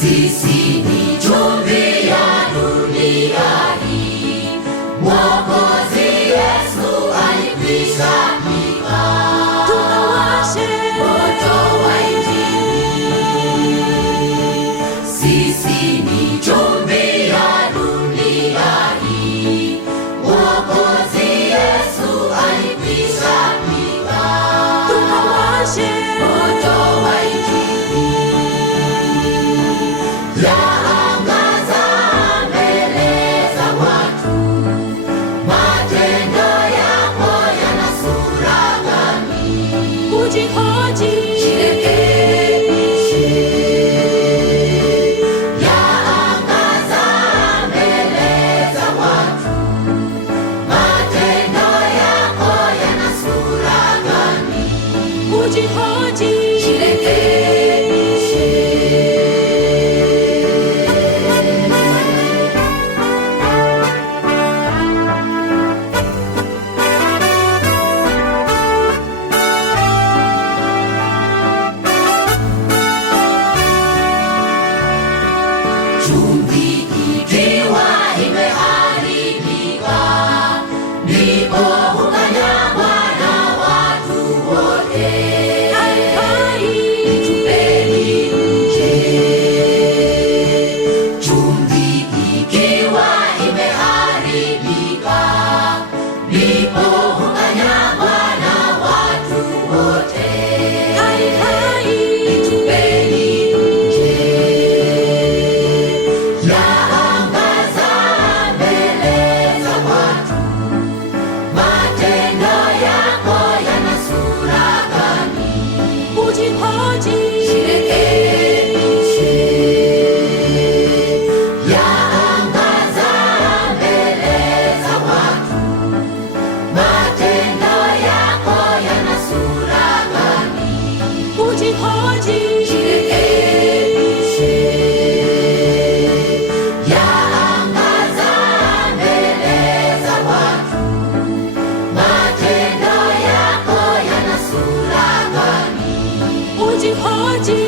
Sisi ni chumvi ya dunia hii, Mwokozi Yesu alikwisha pika. Tukawashe moto wa Injili. Sisi ni chumvi ya dunia hii, Mwokozi Yesu alikwisha pika. tukawashe Moto wa Injili yaangaza mbele za watu. Matendo yako yana sura gani? kujihoji Jirekebishe. Yaangaza mbele za watu. Matendo yako yana sura gani? kujihoji Jirekebishe. Chumvi ikiwa imeharibika, ndipo hukanyagwa na watu wote. Itupeni nje. Chumvi ikiwa imeharibika, ndipo hukanyagwa na watu wote. Itupeni nje. Yaangaza mbele za watu. Matendo yako yana sura gani? kujihoji Jirekebishe. Yaangaza mbele za watu. Matendo yako yana sura gani? kujihoji Jirekebishe. Yaangaza mbele za watu. Matendo yako yana sura gani? kujihoji